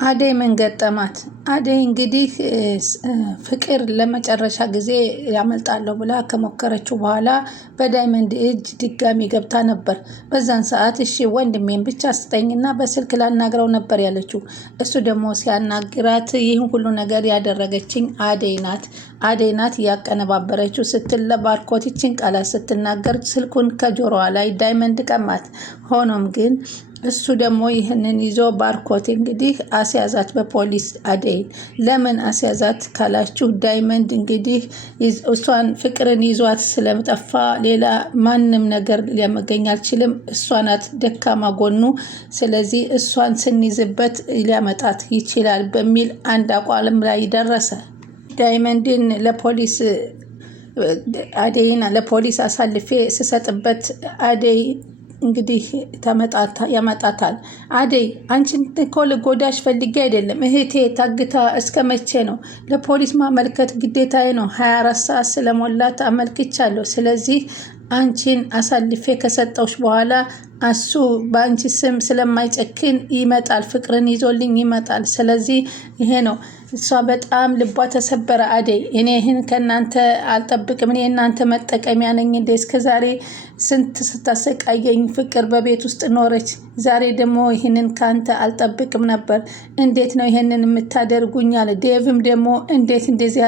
አደይ ምን ገጠማት? አደይ እንግዲህ ፍቅር ለመጨረሻ ጊዜ ያመልጣለሁ ብላ ከሞከረችው በኋላ በዳይመንድ እጅ ድጋሚ ገብታ ነበር። በዛን ሰዓት እሺ ወንድሜን ብቻ ስጠኝና በስልክ ላናግረው ነበር ያለችው። እሱ ደግሞ ሲያናግራት ይህን ሁሉ ነገር ያደረገችኝ አደይ ናት፣ አደይ ናት ያቀነባበረችው ስትል ለባርኮት ይችን ቃላት ስትናገር ስልኩን ከጆሮዋ ላይ ዳይመንድ ቀማት። ሆኖም ግን እሱ ደግሞ ይህንን ይዞ ባርኮት እንግዲህ አስያዛት በፖሊስ አደይን። ለምን አስያዛት ካላችሁ ዳይመንድ እንግዲህ እሷን ፍቅርን ይዟት ስለጠፋ ሌላ ማንም ነገር ሊያመገኝ አልችልም፣ እሷ ናት ደካማ ጎኑ፣ ስለዚህ እሷን ስንይዝበት ሊያመጣት ይችላል በሚል አንድ አቋም ላይ ደረሰ። ዳይመንድን ለፖሊስ አደይን ለፖሊስ አሳልፌ ስሰጥበት አደይ እንግዲህ ያመጣታል። አደይ አንቺን እኮ ልጎዳሽ ፈልጌ አይደለም፣ እህቴ ታግታ እስከ መቼ ነው? ለፖሊስ ማመልከት ግዴታዬ ነው። 24 ሰዓት ስለሞላት አመልክቻለሁ። ስለዚህ አንቺን አሳልፌ ከሰጠውሽ በኋላ እሱ በአንቺ ስም ስለማይጨክን ይመጣል፣ ፍቅርን ይዞልኝ ይመጣል። ስለዚህ ይሄ ነው። እሷ በጣም ልቧ ተሰበረ። አደይ እኔ ይህን ከእናንተ አልጠብቅም፣ እኔ እናንተ መጠቀሚያ ነኝ እንዴ? እስከዛሬ ስንት ስታሰቃየኝ ፍቅር በቤት ውስጥ ኖረች፣ ዛሬ ደግሞ ይህንን ከአንተ አልጠብቅም ነበር። እንዴት ነው ይህንን የምታደርጉኝ? አለ ዴቭም ደግሞ እንዴት እንደዚህ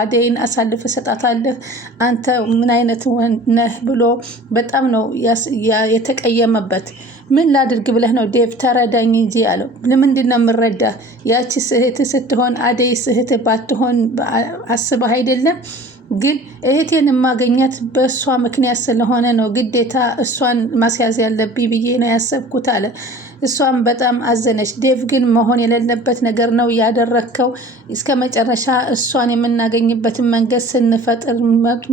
አደይን አሳልፈ ሰጣታለህ? አንተ ምን አይነት ነህ ብሎ በጣም ነው የተቀየመበት። ምን ላድርግ ብለህ ነው ዴቭ? ተረዳኝ እንጂ አለው። ለምንድን ነው የምረዳ? ያቺ እህት ስትሆን አደይ እህት ባትሆን አስበህ አይደለም? ግን እህቴን የማገኛት በእሷ ምክንያት ስለሆነ ነው ግዴታ እሷን ማስያዝ ያለብኝ ብዬ ነው ያሰብኩት አለ። እሷም በጣም አዘነች። ዴቭ ግን መሆን የሌለበት ነገር ነው ያደረግከው። እስከ መጨረሻ እሷን የምናገኝበትን መንገድ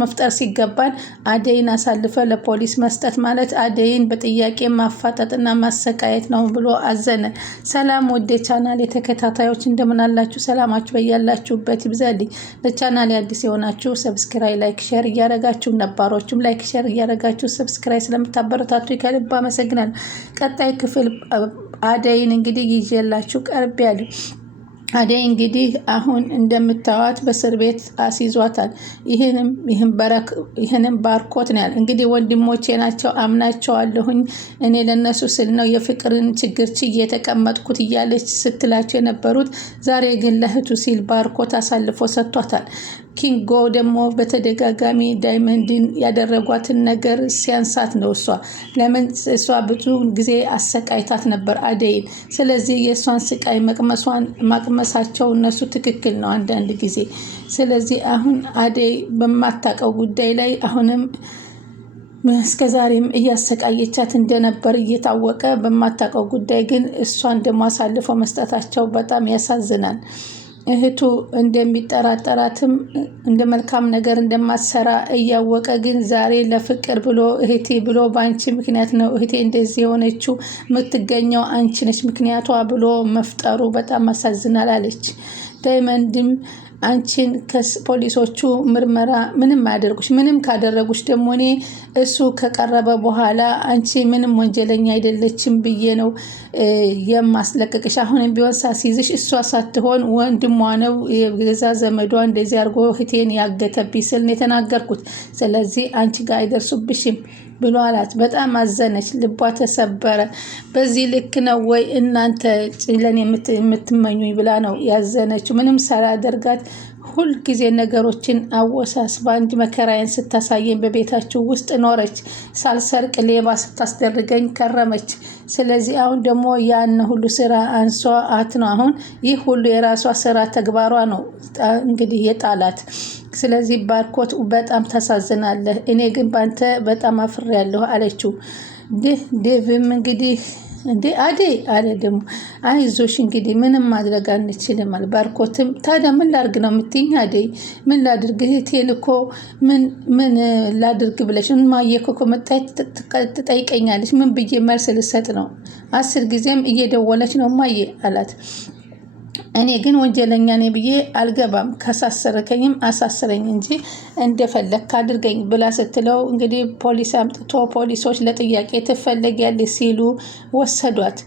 መፍጠር ሲገባን አደይን አሳልፈ ለፖሊስ መስጠት ማለት አደይን በጥያቄ ማፋጠጥና ማሰቃየት ነው ብሎ አዘነ። ሰላም ወደ ቻናል የተከታታዮች እንደምን አላችሁ? ሰላማችሁ በያላችሁበት ይብዛልኝ። ለቻናል አዲስ የሆናችሁ ሰብስክራይብ፣ ላይክ፣ ሼር እያደረጋችሁ ነባሮችም ላይክ ሼር እያደረጋችሁ ሰብስክራይብ ስለምታበረታቱ ከልብ አመሰግናለሁ። ቀጣይ ክፍል አደይን እንግዲህ ይዤላችሁ ቀርቤያለሁ። አደይ እንግዲህ አሁን እንደምታዋት በእስር ቤት አስይዟታል። ይህንም ባርኮት ነው ያለ። እንግዲህ ወንድሞቼ ናቸው አምናቸዋለሁኝ፣ እኔ ለነሱ ስል ነው የፍቅርን ችግር ችዬ የተቀመጥኩት እያለች ስትላቸው የነበሩት፣ ዛሬ ግን ለእህቱ ሲል ባርኮት አሳልፎ ሰጥቷታል። ኪንጎ ደግሞ በተደጋጋሚ ዳይመንድን ያደረጓትን ነገር ሲያንሳት ነው ለምን እሷ ብዙ ጊዜ አሰቃይታት ነበር አደይን። ስለዚህ የእሷን ስቃይ ማቅመሳቸው እነሱ ትክክል ነው አንዳንድ ጊዜ። ስለዚህ አሁን አደይ በማታውቀው ጉዳይ ላይ አሁንም እስከዛሬም እያሰቃየቻት እንደነበር እየታወቀ በማታውቀው ጉዳይ ግን እሷን ደግሞ አሳልፈው መስጠታቸው በጣም ያሳዝናል። እህቱ እንደሚጠራጠራትም እንደ መልካም ነገር እንደማትሰራ እያወቀ ግን ዛሬ ለፍቅር ብሎ እህቴ ብሎ በአንቺ ምክንያት ነው እህቴ እንደዚህ የሆነችው፣ የምትገኘው አንቺ ነች ምክንያቷ ብሎ መፍጠሩ በጣም አሳዝናል አለች። ዳይመንድም አንቺን ከፖሊሶቹ ምርመራ ምንም አያደርጉሽ፣ ምንም ካደረጉሽ ደግሞ እኔ እሱ ከቀረበ በኋላ አንቺ ምንም ወንጀለኛ አይደለችም ብዬ ነው የማስለቀቅሽ። አሁንም ቢሆን ሳስይዝሽ እሷ ሳትሆን ወንድሟ ነው የገዛ ዘመዷ እንደዚህ አድርጎ እህቴን ያገተብኝ ስል ነው የተናገርኩት። ስለዚህ አንቺ ጋር አይደርሱብሽም ብሎ አላት። በጣም አዘነች፣ ልቧ ተሰበረ። በዚህ ልክ ነው ወይ እናንተ ለኔ የምትመኙኝ ብላ ነው ያዘነችው። ምንም ሳላደርጋት ሁልጊዜ ነገሮችን አወሳስባ እንጂ መከራዬን ስታሳየኝ በቤታችሁ ውስጥ ኖረች፣ ሳልሰርቅ ሌባ ስታስደርገኝ ከረመች። ስለዚህ አሁን ደግሞ ያን ሁሉ ስራ አንሷ ነው አሁን ይህ ሁሉ የራሷ ስራ ተግባሯ ነው እንግዲህ የጣላት። ስለዚህ ባርኮት በጣም ታሳዝናለህ፣ እኔ ግን ባንተ በጣም አፍሬያለሁ አለችው። ዴቭም እንግዲህ እንዴ አደይ አለ ደግሞ አይዞሽ እንግዲህ ምንም ማድረግ አንችልም አለ። ባርኮትም ታዲያ ምን ላድርግ ነው የምትይኝ? አደይ ምን ላድርግ እህቴን እኮ ምን ላድርግ ብለሽ እማዬ እኮ መጣች ትጠይቀኛለች፣ ምን ብዬ መልስ ልሰጥ ነው? 10 ጊዜም እየደወለች ነው እማዬ አላት። እኔ ግን ወንጀለኛ ነኝ ብዬ አልገባም፣ ካሳሰረከኝም አሳስረኝ እንጂ እንደፈለክ አድርገኝ ብላ ስትለው እንግዲህ ፖሊስ አምጥቶ ፖሊሶች ለጥያቄ ትፈለጊያለሽ ሲሉ ወሰዷት።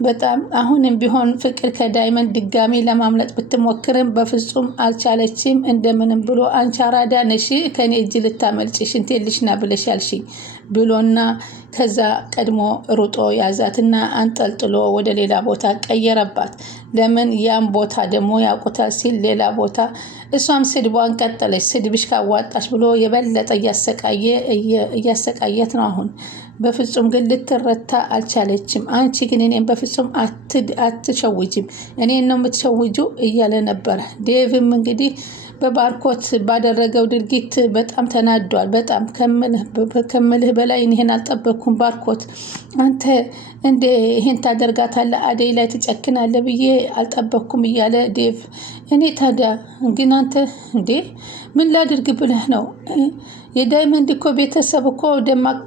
በጣም አሁንም ቢሆን ፍቅር ከዳይመንድ ድጋሚ ለማምለጥ ብትሞክርም በፍጹም አልቻለችም። እንደምንም ብሎ አንቺ አራዳ ነሽ ከኔ እጅ ልታመልጭ ሽንቴልሽና ብለሽ ያልሽኝ ብሎና ከዛ ቀድሞ ሩጦ ያዛትና አንጠልጥሎ ወደ ሌላ ቦታ ቀየረባት። ለምን ያን ቦታ ደግሞ ያውቁታል ሲል ሌላ ቦታ እሷም ስድቧን ቀጠለች። ስድብሽ ካዋጣሽ ብሎ የበለጠ እያሰቃየት ነው አሁን። በፍጹም ግን ልትረታ አልቻለችም። አንቺ ግን እኔን በፍጹም አትሸውጅም፣ እኔን ነው የምትሸውጁ እያለ ነበረ። ዴቭም እንግዲህ በባርኮት ባደረገው ድርጊት በጣም ተናዷል። በጣም ከምልህ በላይ ይሄን አልጠበቅኩም። ባርኮት አንተ እንደ ይሄን ታደርጋታለህ አደይ ላይ ትጨክናለህ ብዬ አልጠበቅኩም እያለ ዴቭ እኔ ታዲያ ግን አንተ እንዴ ምን ላድርግ ብለህ ነው? የዳይመንድ እኮ ቤተሰብ እኮ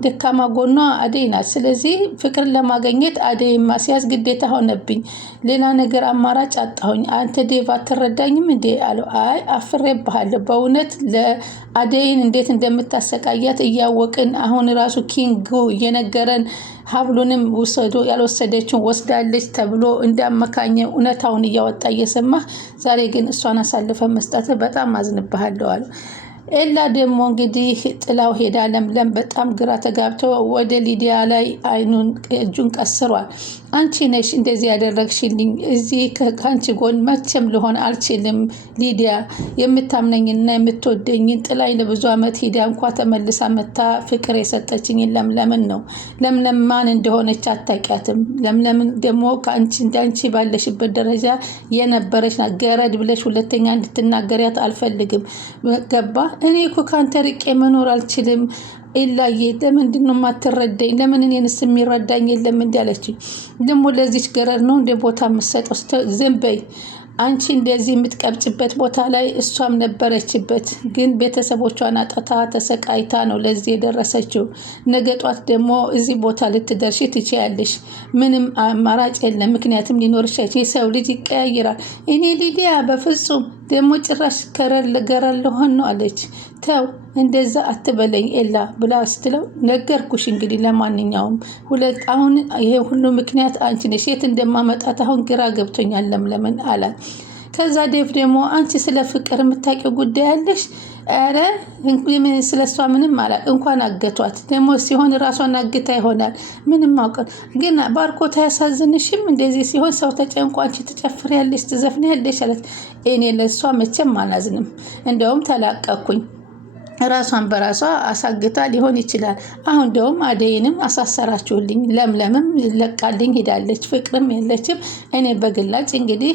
ደካማ ጎኗ አደይ ናት። ስለዚህ ፍቅር ለማግኘት አደይ ማስያዝ ግዴታ ሆነብኝ። ሌላ ነገር አማራጭ አጣሁኝ። አንተ ዴቭ አትረዳኝም እንዴ አለው። አይ አፍሬብሃለሁ በእውነት ለአደይን እንዴት እንደምታሰቃያት እያወቅን አሁን ራሱ ኪንጉ እየነገረን ሀብሉንም ያልወሰደችውን ወስዳለች ተብሎ እንዳመካኘ እውነታውን እያወጣ እየሰማህ ዛሬ ግን እሷን አሳልፈ መስጠት በጣም አዝንብሃለሁ አለው። ኤላ ደግሞ እንግዲህ ጥላው ሄዳ ለምለም በጣም ግራ ተጋብቶ ወደ ሊዲያ ላይ እጁን ቀስሯል። አንቺ ነሽ እንደዚህ ያደረግሽልኝ፣ እዚህ ከአንቺ ጎን መቼም ልሆን አልችልም። ሊዲያ የምታምነኝና የምትወደኝን ጥላኝ ለብዙ ዓመት ሂዳ እንኳ ተመልሳ መታ ፍቅር የሰጠችኝን ለምለምን ነው። ለምለም ማን እንደሆነች አታውቂያትም። ለምለምን ደግሞ ከአንቺ እንዳንቺ ባለሽበት ደረጃ የነበረች ገረድ ብለሽ ሁለተኛ እንድትናገሪያት አልፈልግም። ገባ? እኔ እኮ ካንተ ርቄ መኖር አልችልም። ኤላዬ ለምንድን ነው የማትረዳኝ? ለምን እኔንስ የሚረዳኝ የለም? እንዲያለችኝ ደግሞ ለዚች ገረድ ነው እንደ ቦታ የምትሰጠው? ዝም በይ አንቺ እንደዚህ የምትቀብጭበት ቦታ ላይ እሷም ነበረችበት። ግን ቤተሰቦቿን አጣታ ተሰቃይታ ነው ለዚህ የደረሰችው። ነገ ጧት ደግሞ እዚህ ቦታ ልትደርሺ ትችያለሽ። ምንም አማራጭ የለም። ምክንያቱም ሊኖርሽ የሰው ልጅ ይቀያይራል። እኔ ሊዲያ በፍጹም ደግሞ ጭራሽ ገረድ ልሆን ነው አለች። ተው እንደዛ አትበለኝ ኤላ ብላ ስትለው ነገርኩሽ እንግዲህ ለማንኛውም አሁን ይሄ ሁሉ ምክንያት አንቺ ነሽ። የት እንደማመጣት አሁን ግራ ገብቶኛል ለምለምን አላት። ከዛ ዴቭ ደግሞ አንቺ ስለ ፍቅር የምታውቂው ጉዳይ አለሽ? ኧረ ስለ እሷ ምንም አላውቅም። እንኳን አገቷት ደግሞ ሲሆን ራሷን አግታ ይሆናል። ምንም አውቀን ግን ባርኮት አያሳዝንሽም? እንደዚህ ሲሆን ሰው ተጨንቆ አንቺ ትጨፍሪያለሽ፣ ትዘፍኒያለሽ አለት። እኔ ለእሷ መቼም አላዝንም። እንደውም ተላቀኩኝ። ራሷን በራሷ አሳግታ ሊሆን ይችላል። አሁን ደውም አደይንም አሳሰራችሁልኝ። ለምለምም ለቃልኝ ሄዳለች። ፍቅርም የለችም። እኔ በግላጭ እንግዲህ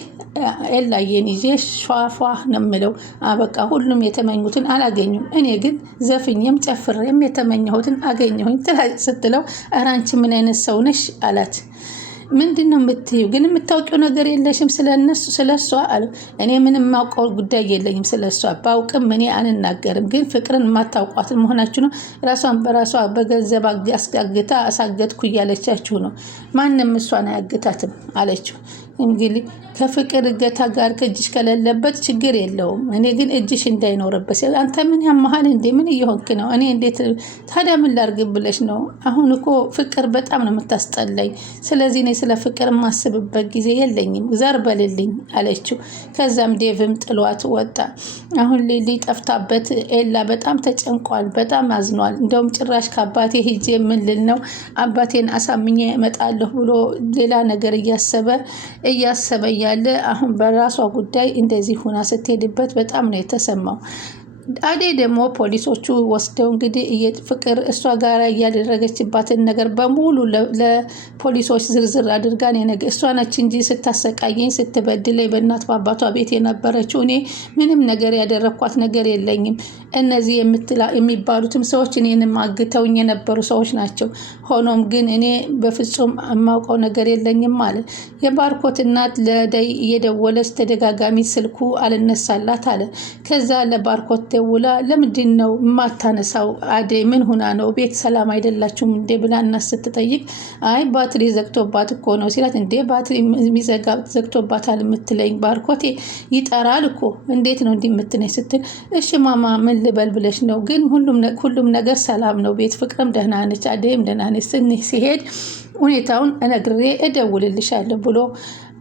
ኤላዬን ይዤ ሿፏ ነው የምለው። አበቃ ሁሉም የተመኙትን አላገኙም። እኔ ግን ዘፍኝም ጨፍሬም የተመኘሁትን አገኘሁኝ ስትለው ኧረ አንቺ ምን አይነት ሰው ነሽ አላት። ምንድን ነው የምትይው? ግን የምታውቂው ነገር የለሽም ስለ እሷ አለው። እኔ ምንም የማውቀው ጉዳይ የለኝም ስለ እሷ። ባውቅም እኔ አንናገርም። ግን ፍቅርን የማታውቋትን መሆናችሁ ነው። ራሷን በራሷ በገንዘብ አስጋግታ አሳገጥኩ እያለቻችሁ ነው። ማንም እሷን አያግታትም አለችው። እንግዲህ ከፍቅር እገታ ጋር ከእጅሽ ከሌለበት ችግር የለውም። እኔ ግን እጅሽ እንዳይኖርበት። አንተ ምን ያመሃል እንዴ? ምን እየሆንክ ነው? እኔ እንዴት ታዲያ ምን ላርግ ብለሽ ነው? አሁን እኮ ፍቅር በጣም ነው የምታስጠላኝ። ስለዚህ እኔ ስለ ፍቅር የማስብበት ጊዜ የለኝም። ዘር በልልኝ አለችው። ከዛም ዴቭም ጥሏት ወጣ። አሁን ሊሊ ጠፍታበት ኤላ በጣም ተጨንቋል። በጣም አዝኗል። እንደውም ጭራሽ ከአባቴ ሂጄ ምን ልል ነው አባቴን አሳምኜ እመጣለሁ ብሎ ሌላ ነገር እያሰበ ያለ አሁን በራሷ ጉዳይ እንደዚህ ሁና ስትሄድበት በጣም ነው የተሰማው። አደይ ደግሞ ፖሊሶቹ ወስደው እንግዲህ ፍቅር እሷ ጋር እያደረገችባትን ነገር በሙሉ ለፖሊሶች ዝርዝር አድርጋን እሷ ነች እንጂ ስታሰቃየኝ ስትበድለኝ በእናት በአባቷ ቤት የነበረችው እኔ ምንም ነገር ያደረኳት ነገር የለኝም። እነዚህ የሚባሉትም ሰዎች እኔንም አግተውኝ የነበሩ ሰዎች ናቸው። ሆኖም ግን እኔ በፍጹም የማውቀው ነገር የለኝም አለ። የባርኮት እናት ለአደይ እየደወለች ተደጋጋሚ ስልኩ አልነሳላት አለ። ከዛ ለባርኮት ደውላ ለምንድን ነው የማታነሳው? አደይ ምን ሁና ነው? ቤት ሰላም አይደላችሁም እንዴ ብላ እናት ስትጠይቅ አይ ባትሪ ዘግቶባት እኮ ነው ሲላት፣ እንዴ ባትሪ ዘግቶባታል የምትለኝ? ባርኮቴ ይጠራል እኮ እንዴት ነው እንዲህ የምትለኝ ስትል፣ እሺ ማማ ምን ልበል ብለሽ ነው? ግን ሁሉም ነገር ሰላም ነው ቤት። ፍቅርም ደህና ነች፣ አደይም ደህና ነች። ሲሄድ ሁኔታውን እነግሬ እደውልልሻለሁ ብሎ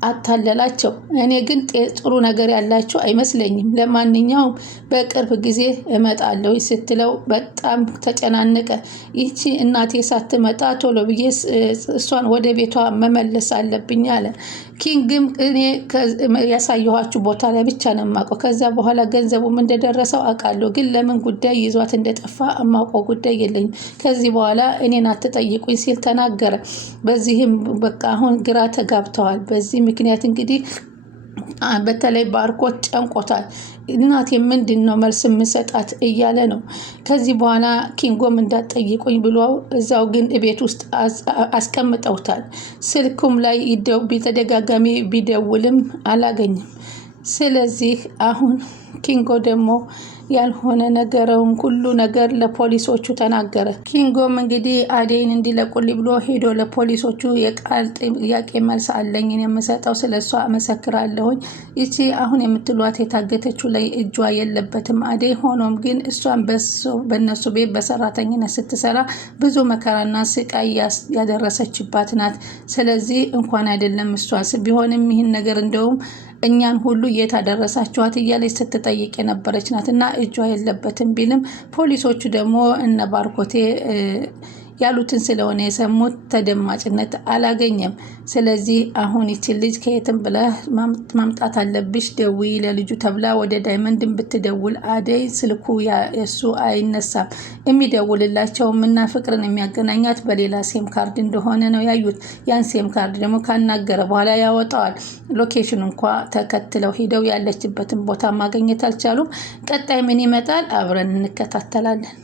አታለላቸው። እኔ ግን ጥሩ ነገር ያላቸው አይመስለኝም። ለማንኛውም በቅርብ ጊዜ እመጣለሁ ስትለው በጣም ተጨናነቀ። ይቺ እናቴ ሳትመጣ ቶሎ ብዬ እሷን ወደ ቤቷ መመለስ አለብኝ አለ። ኪንግም እኔ ያሳየኋችሁ ቦታ ላይ ብቻ ነው የማውቀው። ከዛ በኋላ ገንዘቡም እንደደረሰው አውቃለሁ፣ ግን ለምን ጉዳይ ይዟት እንደጠፋ የማውቀው ጉዳይ የለኝም። ከዚህ በኋላ እኔን አትጠይቁኝ ሲል ተናገረ። በዚህም በቃ አሁን ግራ ተጋብተዋል። በዚህ ምክንያት እንግዲህ በተለይ ባርኮት ጨንቆታል። እናቴ ምንድን ነው መልስ የምሰጣት እያለ ነው። ከዚህ በኋላ ኪንጎም እንዳትጠይቁኝ ብሎ እዛው ግን ቤት ውስጥ አስቀምጠውታል። ስልኩም ላይ በተደጋጋሚ ቢደውልም አላገኝም። ስለዚህ አሁን ኪንጎ ደግሞ ያልሆነ ነገረውን ሁሉ ነገር ለፖሊሶቹ ተናገረ። ኪንጎም እንግዲህ አደይን እንዲለቁልኝ ብሎ ሄዶ ለፖሊሶቹ የቃል ጥያቄ መልስ አለኝ የምሰጠው፣ ስለሷ እመሰክራለሁኝ። ይቺ አሁን የምትሏት የታገተችው ላይ እጇ የለበትም አደይ። ሆኖም ግን እሷን በነሱ ቤት በሰራተኝነት ስትሰራ ብዙ መከራና ስቃይ ያደረሰችባት ናት። ስለዚህ እንኳን አይደለም እሷ ቢሆንም ይህን ነገር እንደውም እኛን ሁሉ የት አደረሳችኋት እያለች ስትጠይቅ የነበረች ናት እና እጇ የለበትም ቢልም ፖሊሶቹ ደግሞ እነ ባርኮቴ ያሉትን ስለሆነ የሰሙት ተደማጭነት አላገኘም። ስለዚህ አሁን ይችን ልጅ ከየትም ብለህ ማምጣት አለብሽ፣ ደውዪ ለልጁ ተብላ ወደ ዳይመንድን ብትደውል አደይ ስልኩ የእሱ አይነሳም። የሚደውልላቸውም እና ፍቅርን የሚያገናኛት በሌላ ሴም ካርድ እንደሆነ ነው ያዩት። ያን ሴም ካርድ ደግሞ ካናገረ በኋላ ያወጣዋል። ሎኬሽን እንኳ ተከትለው ሂደው ያለችበትን ቦታ ማግኘት አልቻሉም። ቀጣይ ምን ይመጣል አብረን እንከታተላለን።